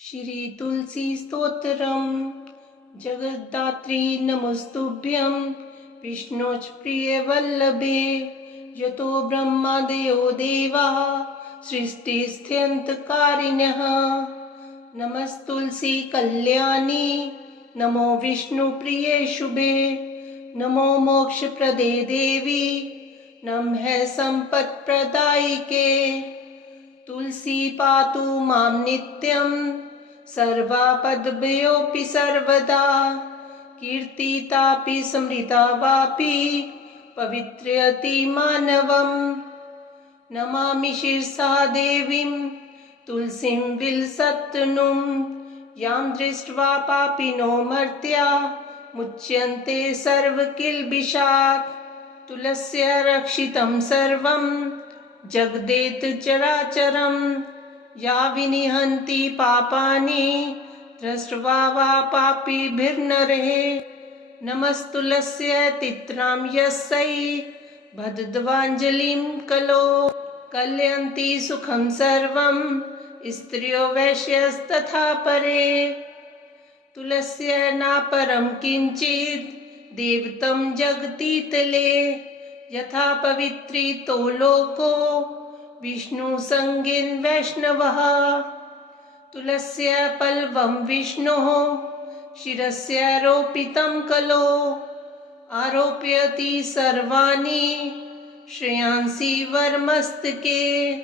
श्री तुलसी स्तोत्रम। जगद्धात्री नमस्तुभ्यं विष्णोच प्रिय वल्लभे। यतो ब्रह्मादयो देवाः सृष्टिस्थित्यन्तकारिणः। नमस्तुलसी कल्याणी नमो विष्णुप्रिये शुभे। नमो मोक्षप्रदे देवी नमः सम्पत्प्रदायिके। तुलसी पातु मां नित्यं सर्वापद्भ्योऽपि सर्वदा। कीर्तितापि स्मृता वापि पवित्रयति मानवम्। नमामि शिरसा देवीं तुलसीं विलसत्तनुं। यां दृष्ट्वा पापिनो मर्त्या मुच्यन्ते सर्वकिल्बिषात्। तुलस्या रक्षितं सर्वं जगदेत चराचरं। या विनिहन्ति पापानि दृष्ट्वा वा पापिभिर्नरः। नमस्तुलस्यै तित्रां यस्यै बद्धध्वाञ्जलिं कलो। कलयन्ति सुखं सर्वं स्त्रियो वैश्यस्तथा परे। तुलस्यै नापरं किञ्चित् देवतं जगतीतले। यथा पवित्रितो लोको विष्णुसंगेन वैष्णवः। तुलस्या पल्लवं विष्णोः शिरस्यारोपितं कलो। आरोपयति सर्वाणि श्रेयांसि वरमस्तके।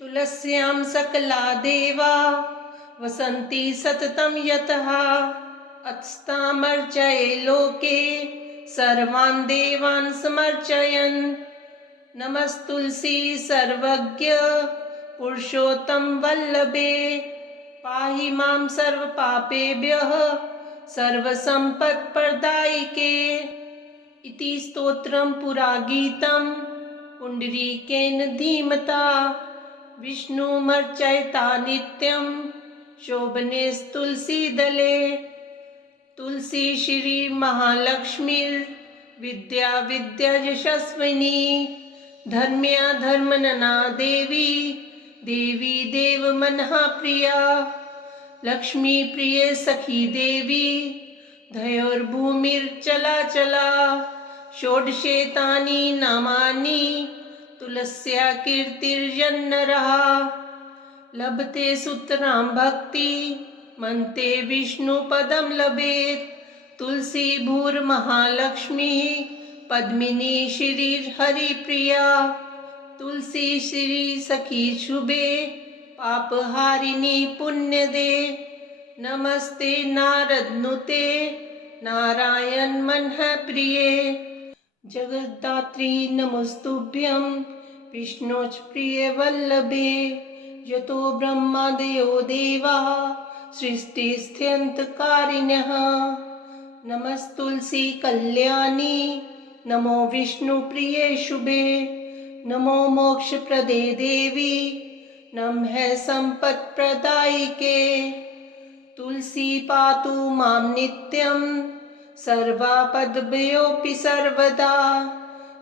तुलस्यां सकला देवा वसन्ति सततं यतः। अतस्तामर्चये लोके सर्वान् देवान् समर्चयन्। नमस्तुलसी सर्वज्ञ पुरुषोत्तम वल्लभे। पाहि मां सर्वपापेभ्यः सर्वसम्पत्प्रदायिके। इति स्तोत्रं पुरा गीतं पुण्डरीकेन धीमता। विष्णुमर्चयता नित्यं शोभनेस्तुलसीदले। तुलसी श्री महालक्ष्मीर्विद्या विद्या यशस्विनी। धर्म्या धर्मनना देवी देवी देवमनः प्रिया। लक्ष्मी प्रिय सखी देवी धयोर्भूमिर्चलाचला। षोडशेतानि नामानि तुलस्या कीर्तिर्यन्नरः। लभते सुतरां भक्ति मन्ते विष्णुपदं लभेत्। तुलसी भूर्महालक्ष्मीः पद्मिनी श्रीर्हरिप्रिया। तुलसी श्री सखी शुभे पापहारिणी पुण्यदे। नमस्ते नारदनुते नारायण मनः प्रिये। जगद्धात्री नमस्तुभ्यं विष्णोच प्रिय वल्लभे। यतो ब्रह्मादयो देवाः सृष्टिस्थित्यन्तकारिणः। नमस्तुलसी कल्याणी नमो विष्णुप्रिये शुभे। नमो मोक्षप्रदे देवी नमः सम्पत्प्रदायिके। तुलसी पातु मां नित्यं सर्वापद्भ्योऽपि सर्वदा।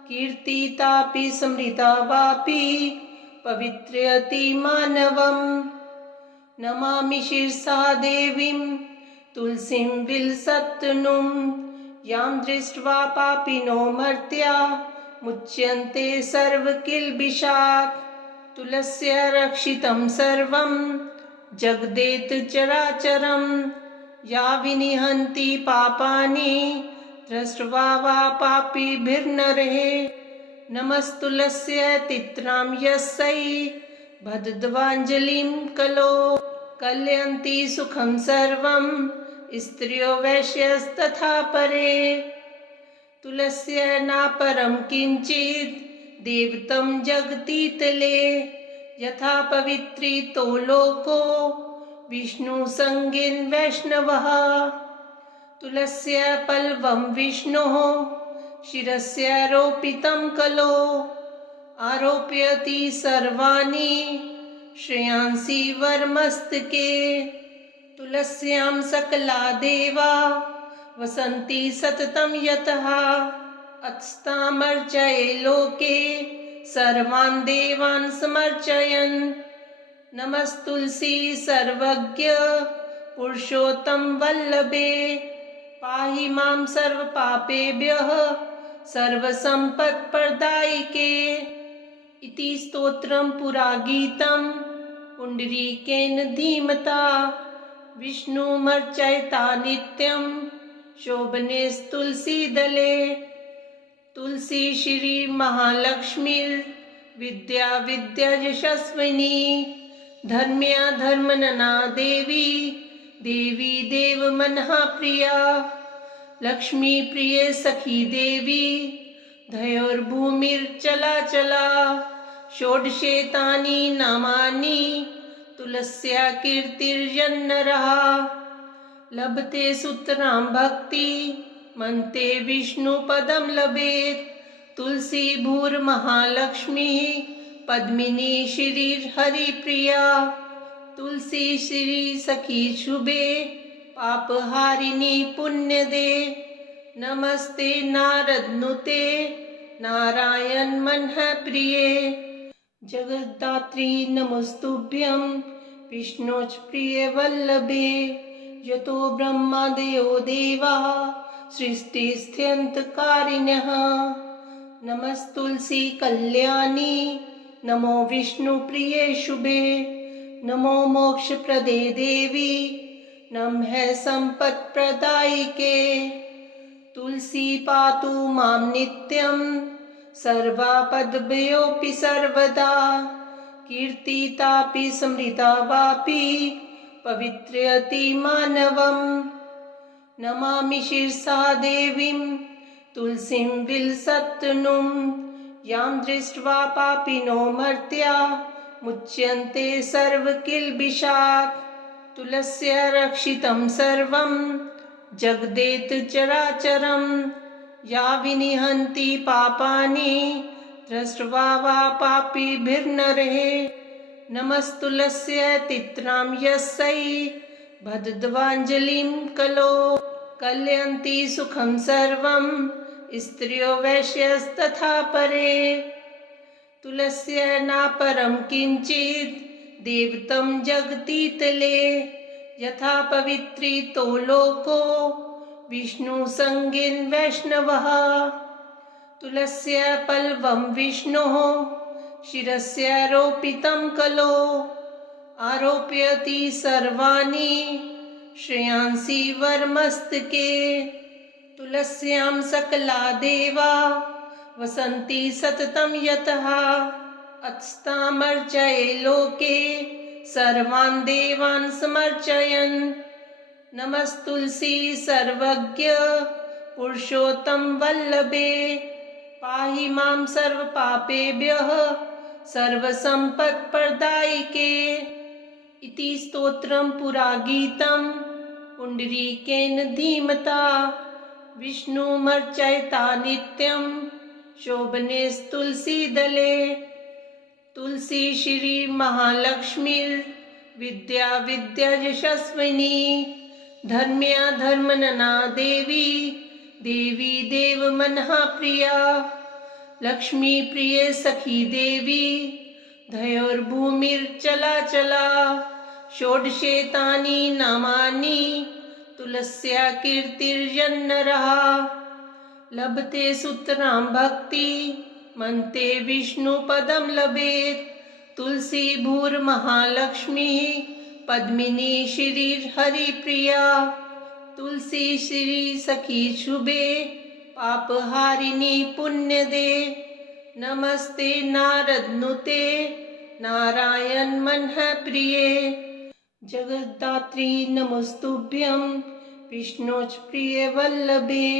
कीर्तितापि स्मृता वापि पवित्रयति मानवम्। नमामि शिरसा देवीं तुलसीं विलसत्तनुं। यां दृष्ट्वा पापिनो मर्त्या मुच्यन्ते सर्वकिल्बिषात्। तुलस्या रक्षितं सर्वं जगदेत चराचरं। या विनिहन्ति पापानि दृष्ट्वा वा पापिभिर्नरः। नमस्तुलस्यै तित्रां यस्यै बद्धध्वाञ्जलिं कलो। कलयन्ति सुखं सर्वं स्त्रियो वैश्यस्तथा परे। तुलस्या नापरं किञ्चित् देवतं जगतीतले। यथा पवित्रितो लोको विष्णुसंगेन वैष्णवः। तुलस्या पल्लवं विष्णोः शिरस्यारोपितं कलो। आरोपयति सर्वाणि श्रेयांसि वरमस्तके। तुलस्यां सकला देवा वसन्ति सततं यतः। अतस्तामर्चये लोके सर्वान् देवान् समर्चयन्। नमस्तुलसी सर्वज्ञ पुरुषोत्तम वल्लभे पाहि मां सर्व पापेभ्यः सर्वसम्पत्प्रदायिके। इति स्तोत्रं पुरागीतं पुण्डरीकेन धीमता विष्णुमर्चयिता नित्यं शोभनेस्तुलसीदले। तुलसी श्री महालक्ष्मीर्विद्या विद्या यशस्विनी धर्म्या धर्मनना देवी देवी देवमनः प्रिया लक्ष्मी प्रिय सखी देवी धयोर्भूमिर्चला षोडशेतानि नामानि तुलस्या कीर्तिर्यन्नरः लभते सुतरां भक्ति मन्ते विष्णुपदं लभेत्। तुलसी भूर्महालक्ष्मी पद्मिनी श्रीर्हरिप्रिया तुलसी श्री सखी शुभे पापहारिणी पुण्यदे। नमस्ते नारदनुते नारायण मनः प्रिये जगद्धात्री नमस्तुभ्यं विष्णोच प्रिय वल्लभे। यतो ब्रह्मादयो देवा सृष्टिस्थित्यन्तकारिणः नमस्तुलसी कल्याणी नमो विष्णुप्रिये शुभे नमो मोक्षप्रदे देवी नमः सम्पत्प्रदायिके। तुलसी पातु मां नित्यं सर्वापद्भ्योऽपि सर्वदा कीर्तितापि स्मृता वापि पवित्रयति मानवम्। नमामि शिरसा देवीं तुलसीं विलसत्तनुं यां दृष्ट्वा पापिनो मर्त्या मुच्यन्ते सर्वकिल्बिषात्। तुलस्या रक्षितं सर्वं जगदेत चराचरं या विनिहन्ति पापानि दृष्ट्वा वा पापिभिर्नरे। नमस्तुलस्यै तित्रां यस्यै भद्रद्वाञ्जलिं कलो कलयन्ति सुखं सर्वं स्त्रियो वैश्यस्तथा परे। तुलस्या नापरं किञ्चित् देवतं जगतीतले यथा पवित्रितो लोको विष्णुसंगेन वैष्णवः। तुलस्या पल्लवं विष्णोः शिरस्यारोपितं कलो आरोपयति सर्वाणि श्रेयांसि वरमस्तके। तुलस्यां सकला देवा वसन्ति सततं यतः अत्स्तामर्चये लोके सर्वान् देवान् समर्चयन्। नमस्तुलसी सर्वज्ञ पुरुषोत्तम वल्लभे पाहि मां सर्व पापेभ्यः सर्वसम्पत्प्रदायिके। इति स्तोत्रं पुरागीतं पुण्डरीकेन धीमता विष्णुमर्चयिता नित्यं शोभनेस्तुलसीदले। तुलसी श्री महालक्ष्मीर्विद्या विद्या यशस्विनी धर्म्या धर्मनना देवी देवी देवमनः प्रिया लक्ष्मी प्रिय सखी देवी धयोर्भूमिर्चला षोडशेतानि नामानि तुलस्या कीर्तिर्यन्नरः लभते सुतरां भक्ति मन्ते विष्णुपदं लभेत्। तुलसी भूर्महालक्ष्मी पद्मिनी श्रीर्हरिप्रिया तुलसी श्री सखी शुभे पापहारिणी पुण्यदे। नमस्ते नारदनुते नारायण मनः प्रिये जगद्धात्री नमस्तुभ्यं विष्णोच प्रिय वल्लभे।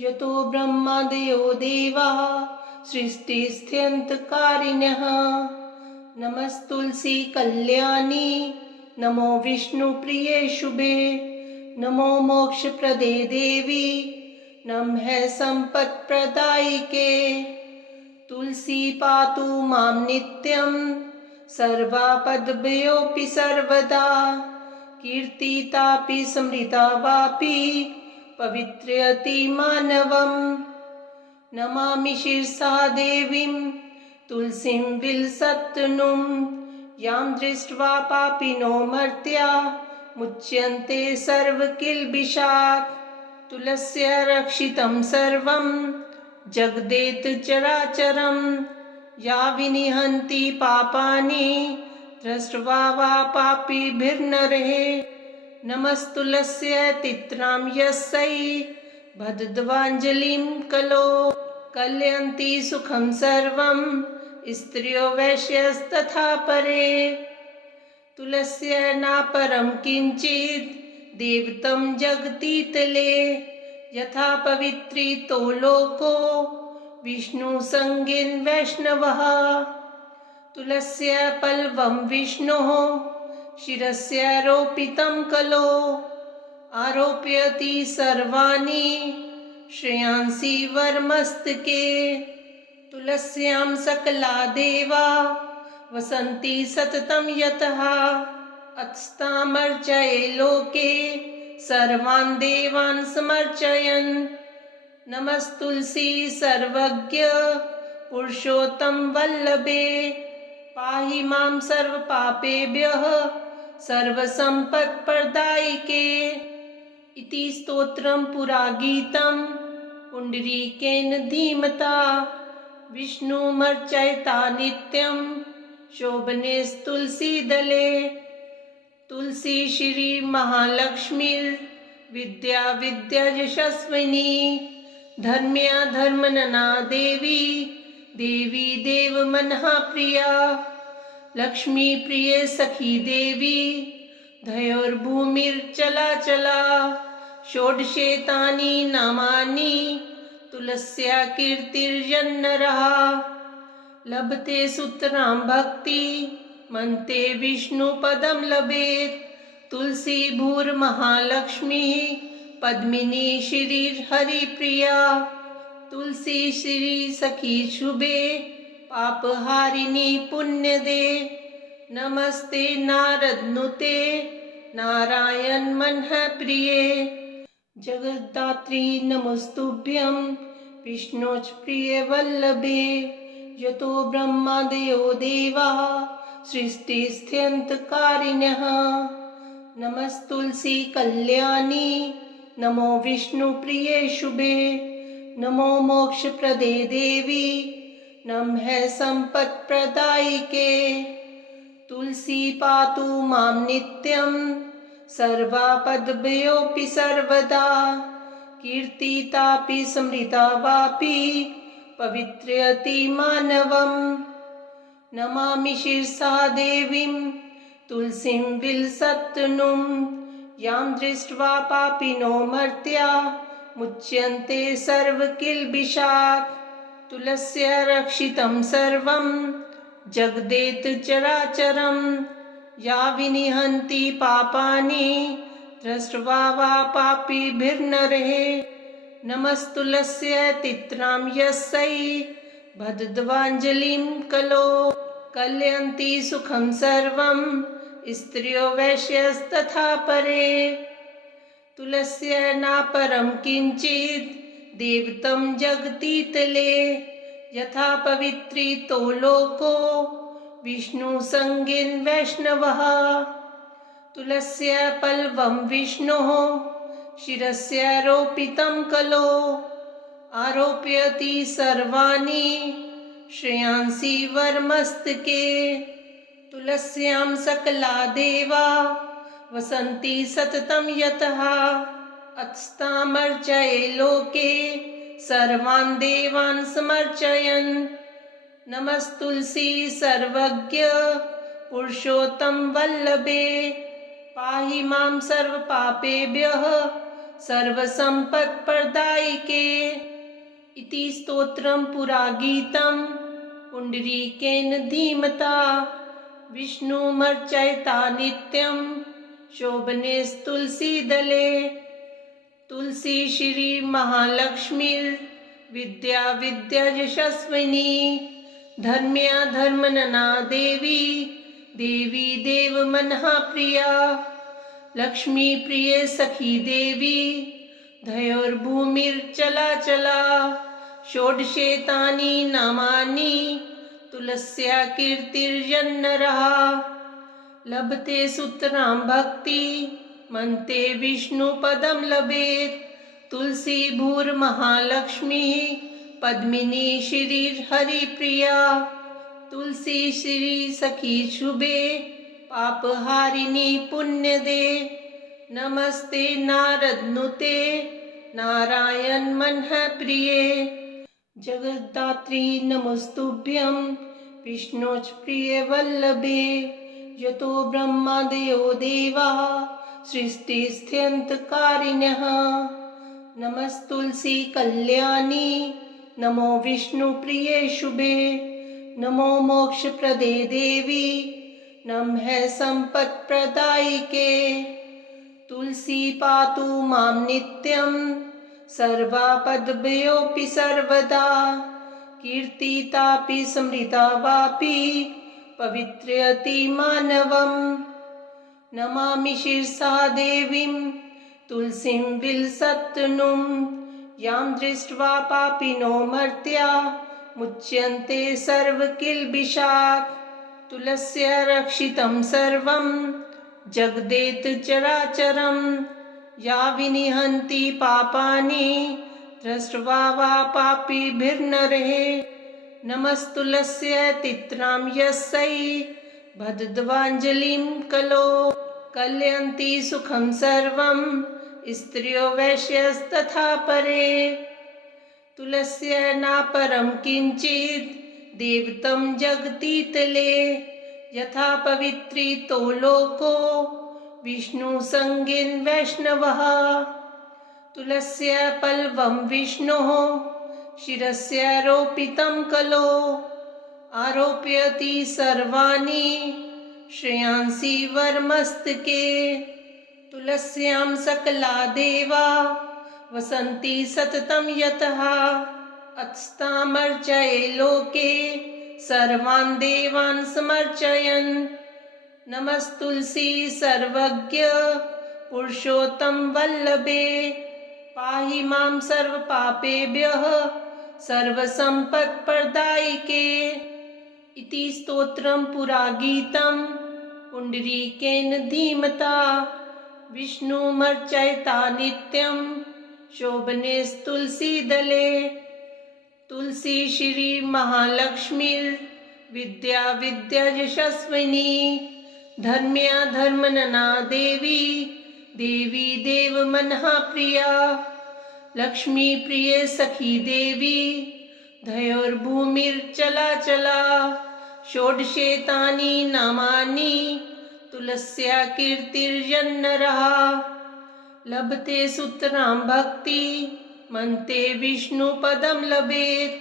यतो ब्रह्मादयो देवा सृष्टिस्थित्यन्तकारिणः नमस्तुलसी कल्याणी नमो विष्णुप्रिये शुभे नमो मोक्षप्रदे देवी नमः सम्पत्प्रदायिके। तुलसी पातु मां नित्यं सर्वापद्भ्योऽपि सर्वदा कीर्तितापि स्मृता वापि पवित्रयति मानवम्। नमामि शिरसा देवीं तुलसीं विलसत्तनुं यां दृष्ट्वा पापिनो मर्त्या मुच्यन्ते सर्वकिल्बिषात्। तुलस्या रक्षितं सर्वं जगदेत चराचरं। या विनिहन्ति पापानि दृष्ट्वा वा पापिभिर्नरः। नमस्तुलस्यै तित्रां यस्यै भदध्वाञ्जलिं कलो। कलयन्ति सुखं सर्वं स्त्रियो वैश्यस्तथा परे। तुलस्या नापरं किञ्चित् देवतं जगतीतले। यथा पवित्रितो लोको विष्णुसङ्गेन वैष्णवः। तुलस्या पल्लवं विष्णोः शिरस्यारोपितं कलो। आरोपयति सर्वाणि श्रेयांसि वरमस्तके। तुलस्यां सकला देवा वसन्ति सततं यतः। अतस्तामर्चये लोके सर्वान् देवान् समर्चयन्। नमस्तुलसी सर्वज्ञ पुरुषोत्तम वल्लभे। पाहि मां सर्वपापेभ्यः सर्वसम्पत्प्रदायिके। इति स्तोत्रं पुरा गीतं पुण्डरीकेन धीमता। विष्णुमर्चयता नित्यं शोभनेस्तुलसीदले। तुलसी श्री महालक्ष्मीर्विद्या विद्या यशस्विनी। धर्म्या धर्मनना देवी देवी देवमनः प्रिया। लक्ष्मी प्रिय सखी देवी धयोर्भूमिर्चलाचला। षोडशेतानि नामानि तुलस्या कीर्तिर्यन्नरः। लभते सुतरां भक्ति मन्ते विष्णुपदं लभेत्। तुलसी भूर्महालक्ष्मीः पद्मिनी श्रीर्हरिप्रिया। तुलसी श्री सखी शुभे पापहारिणी पुण्यदे। नमस्ते नारदनुते नारायण मनः प्रिये। जगद्धात्री नमस्तुभ्यं विष्णोच प्रिय वल्लभे। यतो ब्रह्मादयो देवाः सृष्टिस्थित्यन्तकारिणः। नमस्तुलसी कल्याणी नमो विष्णुप्रिये शुभे। नमो मोक्षप्रदे देवी नमः सम्पत्प्रदायिके। तुलसी पातु मां नित्यं सर्वापद्भ्योऽपि सर्वदा। कीर्तितापि स्मृता वापि पवित्रयति मानवम्। नमामि शिरसा देवीं तुलसीं विलसत्तनुं। यां दृष्ट्वा पापिनो मर्त्या मुच्यन्ते सर्वकिल्बिषात्। तुलस्या रक्षितं सर्वं जगदेत चराचरं। या विनिहन्ति पापानि दृष्ट्वा वा पापिभिर्नरः। नमस्तुलस्यै तित्रां यस्यै भदध्वाञ्जलिं कलो। कलयन्ति सुखं सर्वं स्त्रियो वैश्यस्तथा परे। तुलस्या नापरं किञ्चित् देवतं जगतीतले। यथा पवित्रितो लोको विष्णुसङ्गेन वैष्णवः। तुलस्या पल्लवं विष्णोः शिरस्यारोपितं कलो। आरोपयति सर्वाणि श्रेयांसि वरमस्तके। तुलस्यां सकला देवा वसन्ति सततं यतः। अतस्तामर्चये लोके सर्वान् देवान् समर्चयन्। नमस्तुलसी सर्वज्ञ पुरुषोत्तम वल्लभे। पाहि मां सर्वपापेभ्यः सर्वसम्पत्प्रदायिके। इति स्तोत्रं पुरा गीतं पुण्डरीकेन धीमता। विष्णुमर्चयता नित्यं शोभनेस्तुलसीदले। तुलसी श्री महालक्ष्मीर्विद्या विद्या यशस्विनी। धर्म्या धर्मनना देवी देवी देवमनः प्रिया। लक्ष्मी प्रिय सखी देवी धयोर्भूमिर्चलाचला। षोडशेतानि नामानि तुलस्या कीर्तिर्यन्नरः लभते सुतरां भक्ति मन्ते विष्णुपदं लभेत् तुलसी भूर्महालक्ष्मीः पद्मिनी श्रीर्हरिप्रिया तुलसी श्री सखी शुभे पापहारिणी पुण्यदे नमस्ते नारदनुते नारायण मनः प्रिये जगद्धात्री नमस्तुभ्यं विष्णोच प्रिय वल्लभे यतो ब्रह्मादयो देवा सृष्टिस्थित्यन्तकारिणः नमस्तुलसी कल्याणी नमो विष्णुप्रिये शुभे नमो मोक्षप्रदे देवी नमः सम्पत्प्रदायिके तुलसी पातु मां नित्यं सर्वापद्भ्योऽपि सर्वदा कीर्तितापि स्मृता वापि पवित्रयति मानवम् नमामि शिरसा देवीं तुलसीं विलसत्तनुं यां दृष्ट्वा पापिनो मर्त्या मुच्यन्ते सर्वकिल्बिषात् तुलस्या रक्षितं सर्वं जगदेत चराचरं या विनिहन्ति पापानि दृष्ट्वा वा पापिभिर्नरः नमस्तुलस्यै तित्रां यस्यै भद्रद्वाञ्जलिं कलो कलयन्ति सुखं सर्वं स्त्रियो वैश्यस्तथा परे तुलस्या नापरं किञ्चित् देवतं जगतीतले यथा पवित्रितो लोको विष्णुसंज्ञेन वैष्णवः तुलस्या पल्लवं विष्णोः शिरस्यारोपितं कलो आरोपयति सर्वाणि श्रेयांसि वरमस्तके तुलस्यां सकला देवा वसन्ति सततं यतः अत्स्तामर्चये लोके सर्वान् देवान् समर्चयन् नमस्तुलसी सर्वज्ञ पुरुषोत्तम वल्लभे पाहि मां सर्वपापेभ्यः सर्वसम्पत्प्रदायिके इति स्तोत्रं पुरा गीतं पुण्डरीकेन धीमता विष्णुमर्चयता नित्यं शोभनेस्तुलसीदले तुलसी श्री महालक्ष्मीर्विद्या विद्यायशस्विनी धर्म्या धर्मनना देवी देवी देवमनः प्रिया लक्ष्मी प्रिय सखी देवी धयोर्भूमिर्चलाचला षोडशेतानि नामानि तुलस्या कीर्तिर्यन्नरः लभते सुतरां भक्ति मन्ते विष्णुपदं लभेत्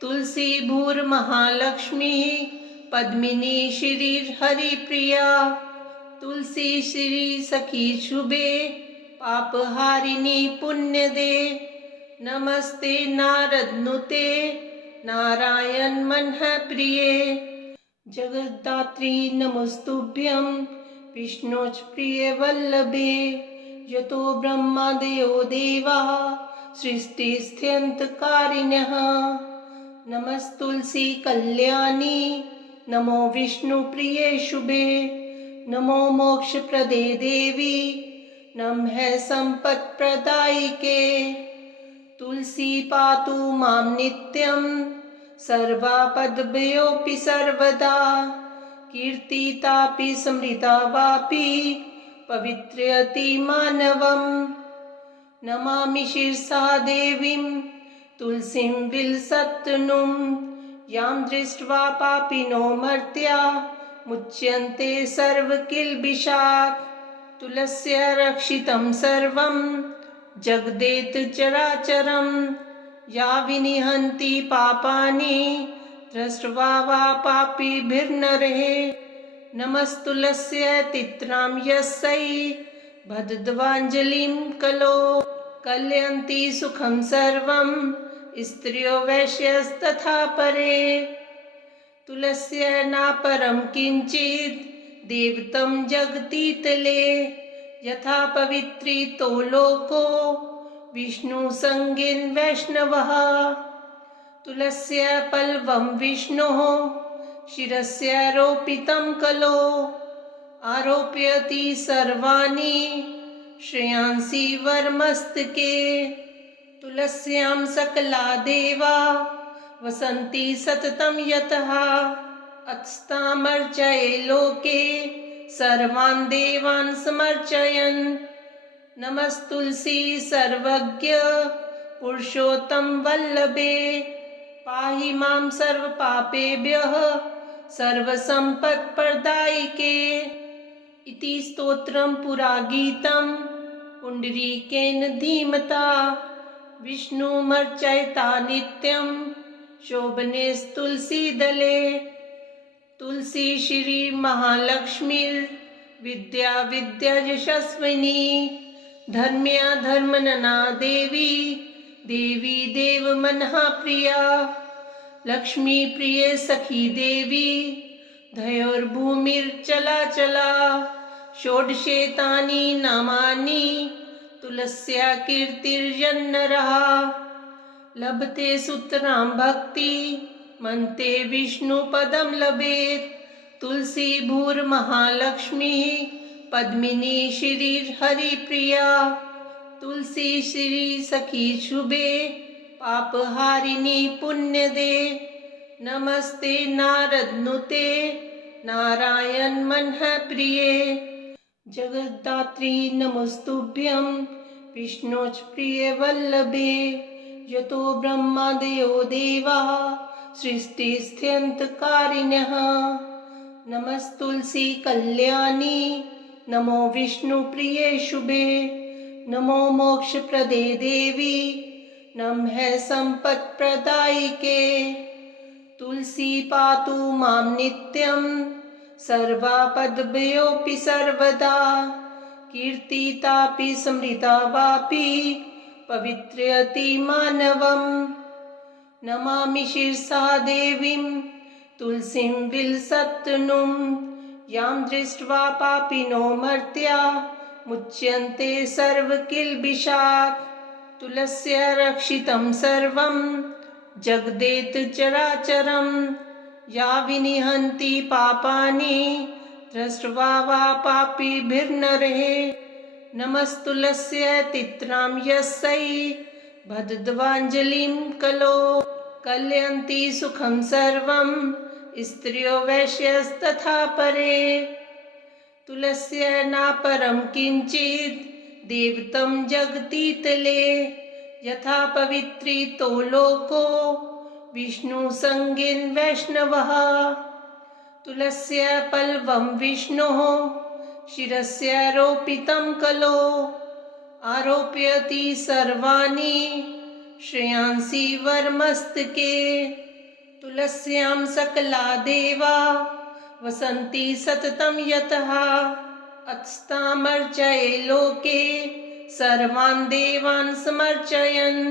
तुलसी भूर्महालक्ष्मीः पद्मिनी श्रीर्हरिप्रिया तुलसी श्री सखी शुभे पापहारिणी पुण्यदे नमस्ते नारदनुते नारायण मनः प्रिये जगद्धात्री नमस्तुभ्यं विष्णोच प्रिय वल्लभे यतो ब्रह्मादयो देवा सृष्टिस्थित्यन्तकारिणः नमस्तुलसी कल्याणी नमो विष्णुप्रिये शुभे नमो मोक्षप्रदे देवी नमः सम्पत्प्रदायिके तुलसी पातु मां नित्यं सर्वापद्भ्योऽपि सर्वदा कीर्तितापि स्मृता वापि पवित्रयति मानवम् नमामि शिरसा देवीं तुलसीं विलसत्तनुं यां दृष्ट्वा पापिनो मर्त्या मुच्यन्ते सर्वकिल्बिषात् तुलस्या रक्षितं सर्वं जगदेत चराचरं या विनिहन्ति पापानि दृष्ट्वा वा पापिभिर्नरः नमस्तुलस्यै तित्रां यस्यै भद्रद्वाञ्जलिं कलो कलयन्ति सुखं सर्वं स्त्रियो वैश्यस्तथा परे तुलस्या नापरं किञ्चित् देवतं जगतीतले यथा पवित्रितो लोको विष्णुसंज्ञेन वैष्णवः तुलस्या पल्लवं विष्णोः शिरस्यारोपितं कलो आरोपयति सर्वाणि श्रेयांसि वरमस्तके तुलस्यां सकला देवा वसन्ति सततं यतः अत्स्तामर्चये लोके सर्वान् देवान् समर्चयन् नमस्तुलसी सर्वज्ञ पुरुषोत्तम वल्लभे पाहि मां सर्वपापेभ्यः सर्वसम्पत्प्रदायिके इति स्तोत्रं पुरा गीतं पुण्डरीकेन धीमता विष्णुमर्चयता नित्यं शोभनेस्तुलसीदले तुलसी श्री महालक्ष्मीर्विद्या विद्यायशस्विनी धर्म्या धर्मनना देवी देवी देवमनः प्रिया लक्ष्मी प्रिय सखी देवी धयोर्भूमिर्चलाचला षोडशेतानि नामानि तुलस्या कीर्तिर्जन्नरः लभते सुतरां भक्ति मन्ते विष्णुपदं लभेत् तुलसी भूर्महालक्ष्मी पद्मिनी श्रीर्हरिप्रिया तुलसी श्री सखी शुभे पापहारिणी पुण्यदे नमस्ते नारदनुते नारायण मनः प्रिये जगद्धात्री नमस्तुभ्यं विष्णोच प्रिय वल्लभे यतो ब्रह्मादयो देवाः सृष्टिस्थित्यन्तकारिणः नमस्तुलसी कल्याणी नमो विष्णुप्रिये शुभे नमो मोक्षप्रदे देवी नमः सम्पत्प्रदायिके तुलसी पातु मां नित्यं सर्वापद्भ्योऽपि सर्वदा कीर्तितापि स्मृता वापि पवित्रयति मानवम् नमामि शिरसा देवीं तुलसीं विलसत्तनुं यां दृष्ट्वा पापिनो मर्त्या मुच्यन्ते सर्वकिल्बिषात् तुलस्या रक्षितं सर्वं जगदेत चराचरं या विनिहन्ति पापानि दृष्ट्वा वा पापिभिर्नरे नमस्तुलस्यै तित्रां यस्यै भद्रद्वाञ्जलिं कलो कलयन्ति सुखं सर्वं स्त्रियो वैश्यस्तथा परे तुलस्या नापरं किञ्चित् देवतं जगतीतले यथा पवित्रितो लोको विष्णुसङ्गेन वैष्णवः तुलस्या पल्लवं विष्णोः शिरस्यारोपितं कलो आरोपयति सर्वाणि श्रेयांसि वरमस्तके तुलस्यां सकला देवा वसन्ति सततं यतः अत्स्तामर्चये लोके सर्वान् देवान् समर्चयन्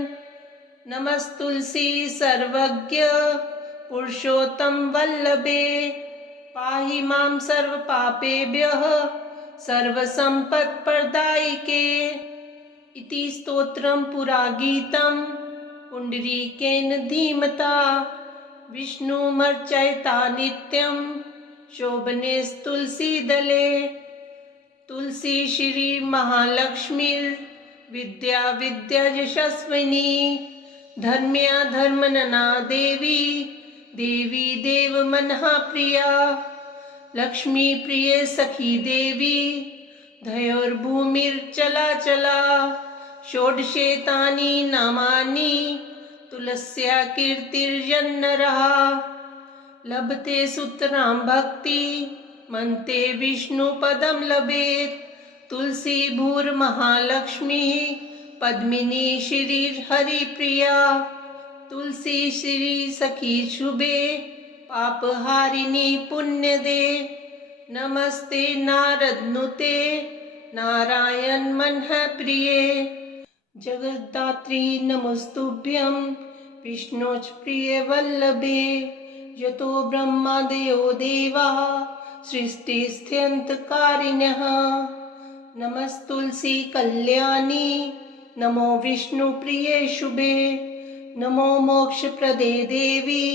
नमस्तुलसी सर्वज्ञ पुरुषोत्तम वल्लभे पाहि मां सर्वपापेभ्यः सर्वसम्पत्प्रदायिके इति स्तोत्रं पुरा गीतं पुण्डरीकेन धीमता विष्णुमर्चयता नित्यं शोभनेस्तुलसीदले तुलसी श्री महालक्ष्मीर्विद्या विद्यायशस्विनी धर्म्या धर्मनना देवी देवी देवमनः प्रिया लक्ष्मी प्रिय सखी देवी धयोर्भूमिर्चलाचला षोडशेतानि नामानि तुलस्या कीर्तिर्जन्नरः लभते सुतरां भक्ति मन्ते विष्णुपदं लभेत् तुलसी भूर्महालक्ष्मी पद्मिनी श्रीर्हरिप्रिया तुलसी श्री सखी शुभे पापहारिणी पुण्यदे नमस्ते नारदनुते नारायण मनः प्रिये जगद्धात्री नमस्तुभ्यं विष्णोच प्रिय वल्लभे यतो ब्रह्मादयो देवाः सृष्टिस्थित्यन्तकारिणः नमस्तुलसी कल्याणी नमो विष्णुप्रिये शुभे नमो मोक्षप्रदे देवी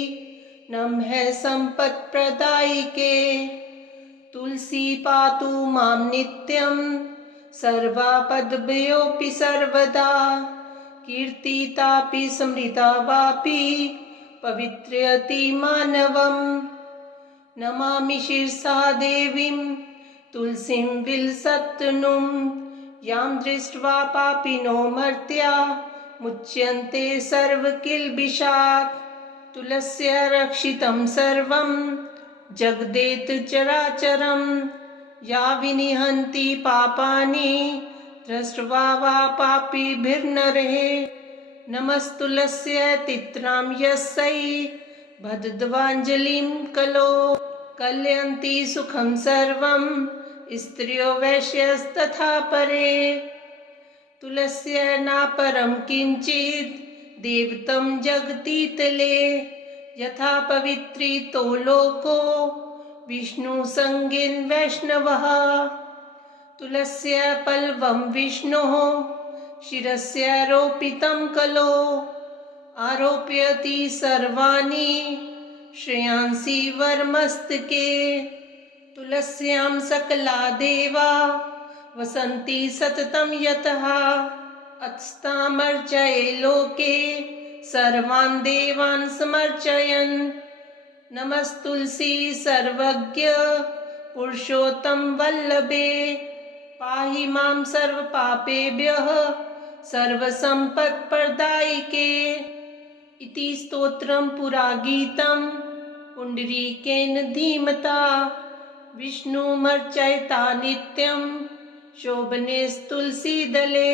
नमः सम्पत्प्रदायिके तुलसी पातु मां नित्यं सर्वापद्भ्योऽपि सर्वदा कीर्तितापि स्मृता वापि पवित्रयति मानवम् नमामि शिरसा देवीं तुलसीं विलसत्तनुं यां दृष्ट्वा पापिनो मर्त्या मुच्यन्ते सर्वकिल्बिषात् तुलस्या रक्षितं सर्वं जगदेत चराचरं या विनिहन्ति पापानि दृष्ट्वा वा पापिभिर्नरः नमस्तुलस्यै तित्रां यस्यै बद्धध्वाञ्जलिं कलो कलयन्ति सुखं सर्वं स्त्रियो वैश्यस्तथा परे तुलस्या नापरं किञ्चित् देवतं जगतीतले यथा पवित्रितो लोको विष्णुसंगेन वैष्णवः तुलस्या पल्लवं विष्णोः शिरस्यारोपितं कलो आरोपयति सर्वाणि श्रेयांसि वरमस्तके तुलस्यां सकला देवा वसन्ति सततं यतः अत्स्तामर्चये लोके सर्वान् देवान् समर्चयन् नमस्तुलसी सर्वज्ञ पुरुषोत्तम वल्लभे पाहि मां सर्वपापेभ्यः सर्वसम्पत्प्रदायिके इति स्तोत्रं पुरा गीतं पुण्डरीकेन धीमता विष्णुमर्चयता नित्यं शोभनेस्तुलसीदले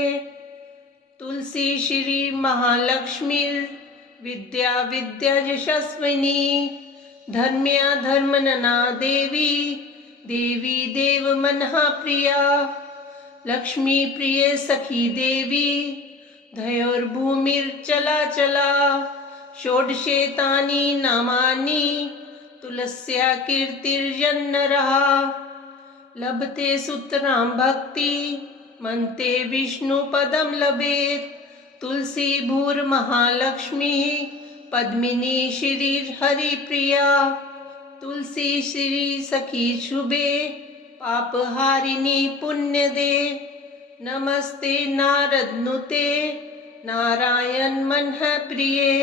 तुलसी श्री महालक्ष्मीर्विद्या विद्या यशस्विनी धर्म्या धर्मनना देवी देवी देवमनः प्रिया लक्ष्मी प्रिय सखी देवी धयोर्भूमिर्चलाचला षोडशेतानि नामानि तुलस्या कीर्तिर्यन्नरः लभते सुतरां भक्ति मन्ते विष्णुपदं लभेत् तुलसी भूर्महालक्ष्मीः पद्मिनी श्रीर्हरिप्रिया तुलसी श्री सखी शुभे पापहारिणी पुण्यदे नमस्ते नारदनुते नारायण मनः प्रिये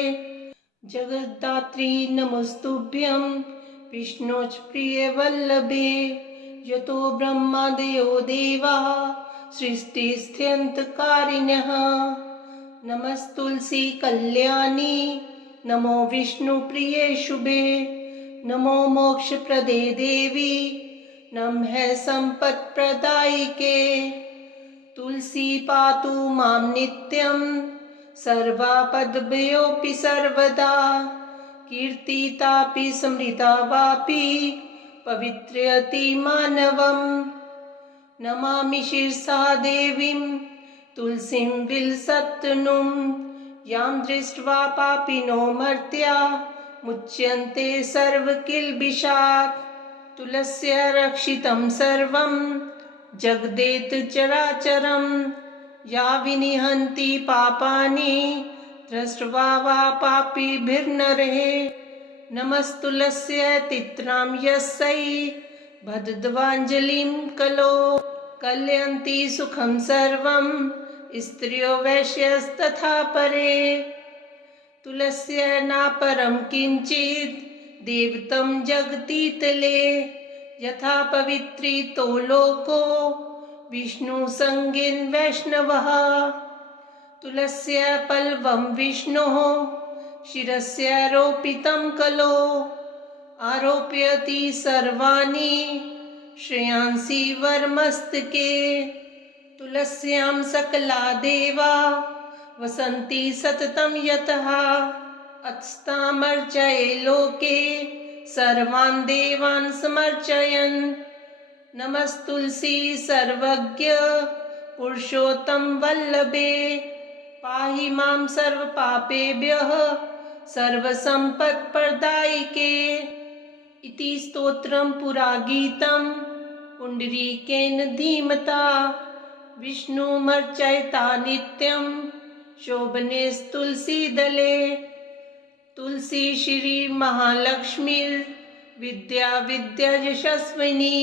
जगद्धात्री नमस्तुभ्यं विष्णोच प्रिय वल्लभे यतो ब्रह्मादयो देवाः सृष्टिस्थित्यन्तकारिणः नमस्तुलसी कल्याणी नमो विष्णुप्रिये शुभे नमो मोक्षप्रदे देवी नमः सम्पत्प्रदायिके तुलसी पातु मां नित्यं सर्वापद्भ्योऽपि सर्वदा कीर्तितापि स्मृता वापि पवित्रयति मानवम् नमामि शिरसा देवीं तुलसीं विलसत्तनुं यां दृष्ट्वा पापिनो मर्त्या मुच्यन्ते सर्वकिल्बिषात् तुलस्या रक्षितं सर्वं जगदेत चराचरं या विनिहन्ति पापानि दृष्ट्वा वा पापिभिर्नरः नमस्तुलस्यै तित्रां यस्यै बद्धध्वाञ्जलिं कलो कलयन्ति सुखं सर्वं स्त्रियो वैश्यस्तथा परे तुलस्या नापरं किञ्चित् देवतं जगतीतले यथा पवित्रितो लोको विष्णुसंगेन वैष्णवः तुलस्या पल्लवं विष्णोः शिरस्यारोपितं कलो आरोपयति सर्वाणि श्रेयांसि वरमस्तके तुलस्यां सकला देवा वसन्ति सततं यतः अत्स्तामर्चये लोके सर्वान् देवान् समर्चयन् नमस्तुलसी सर्वज्ञ पुरुषोत्तम वल्लभे पाहि मां सर्वपापेभ्यः सर्वसम्पत्प्रदायिके इति स्तोत्रं पुरा गीतं पुण्डरीकेन धीमता विष्णुमर्चयता नित्यं शोभनेस्तुलसीदले तुलसी श्री महालक्ष्मीर् विद्या विद्यायशस्विनी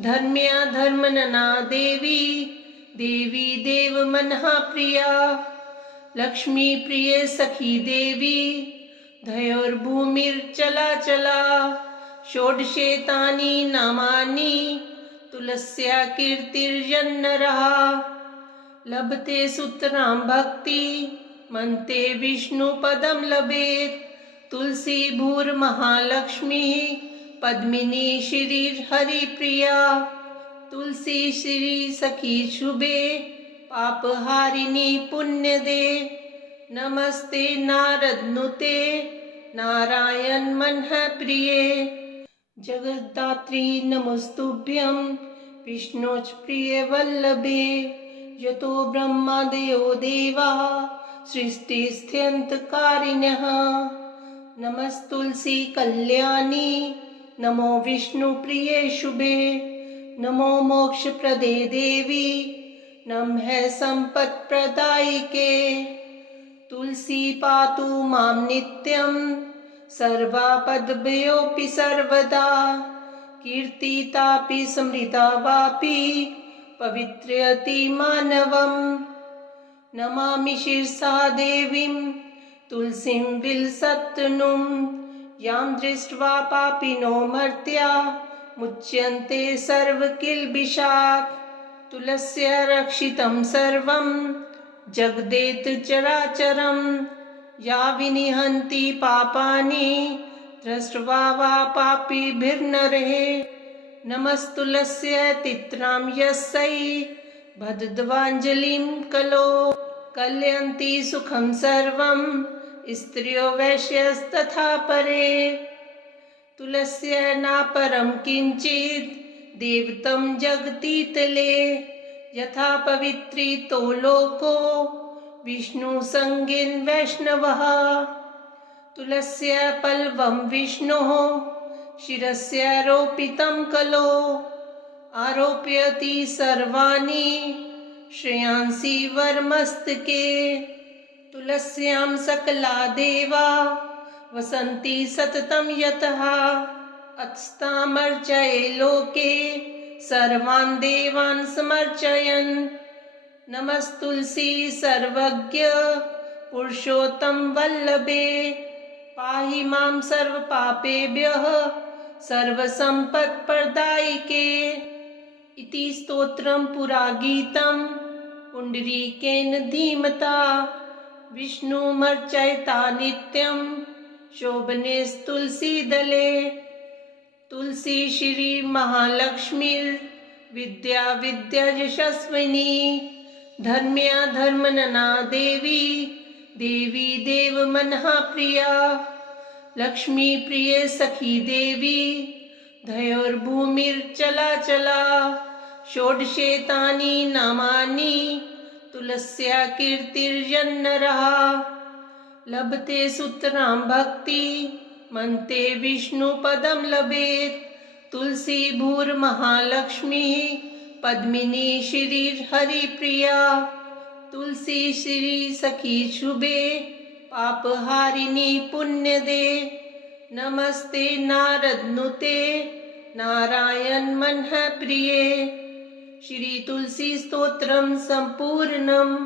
धर्म्या धर्मनना देवी देवी देवमनः प्रिया लक्ष्मी प्रिय सखी देवी धयोर्भूमिर्चलाचला षोडशेतानि नामानि तुलस्या कीर्तिर्जन्नरः लभते सुतरां भक्ति मन्ते विष्णुपदं लभेत् तुलसी भूर्महालक्ष्मीः पद्मिनी श्रीर्हरिप्रिया तुलसी श्री सखी शुभे पापहारिणी पुण्यदे नमस्ते नारदनुते नारायण मनः प्रिये जगद्धात्री नमस्तुभ्यं विष्णोच प्रिय वल्लभे यतो ब्रह्मादयो देवाः सृष्टिस्थित्यन्तकारिणः नमस्तुलसी कल्याणी नमो विष्णुप्रिये शुभे नमो मोक्षप्रदे देवी नमः सम्पत्प्रदायिके तुलसी पातु मां नित्यं सर्वापद्भ्योऽपि सर्वदा कीर्तितापि स्मृता वापि पवित्रयति मानवम् नमामि शिरसा देवीं तुलसीं विलसत्तनुं यां दृष्ट्वा पापिनो मर्त्या मुच्यन्ते सर्वकिल्बिषात् तुलस्या रक्षितं सर्वं जगदेत चराचरं या विनिहन्ति पापानि दृष्ट्वा वा पापिभिर्नरे नमस्तुलस्य तित्रां यस्यै बद्धध्वाञ्जलिं कलो कलयन्ति सुखं सर्वं स्त्रियो वैश्यस्तथा परे तुलस्य नापरं किञ्चित् देवतं जगतीतले यथा पवित्रितो लोको विष्णुसंज्ञेन वैष्णवः तुलस्य पल्लवं विष्णोः शिरस्यारोपितं कलो आरोपयति सर्वाणि श्रेयांसि वरमस्तके तुलस्यां सकला देवा वसन्ति सततं यतः अत्स्तामर्चये लोके सर्वान् देवान् समर्चयन् नमस्तुलसी सर्वज्ञ पुरुषोत्तम वल्लभे पाहि मां सर्वपापेभ्यः सर्वसम्पत्प्रदायिके इति स्तोत्रं पुरागीतं पुण्डरीकेन धीमता विष्णुमर्चयता नित्यं शोभनेस्तुलसीदले तुलसी श्री महालक्ष्मीर् विद्या विद्यायशस्विनी धर्म्या धर्मनना देवी देवी देवमनः प्रिया लक्ष्मी प्रिय सखी देवी धयोर्भूमिर्चलाचला षोडशेतानि नामानि तुलस्या कीर्तिर्जन्नरः लभते सुतरां भक्ति मन्ते विष्णुपदं लभेत् तुलसी भूर्महालक्ष्मीः पद्मिनी श्रीर्हरिप्रिया तुलसी श्री सखी शुभे पापहारिणी पुण्यदे नमस्ते नारदनुते नारायण मनः प्रिये श्री तुलसी स्तोत्रम संपूर्णम्।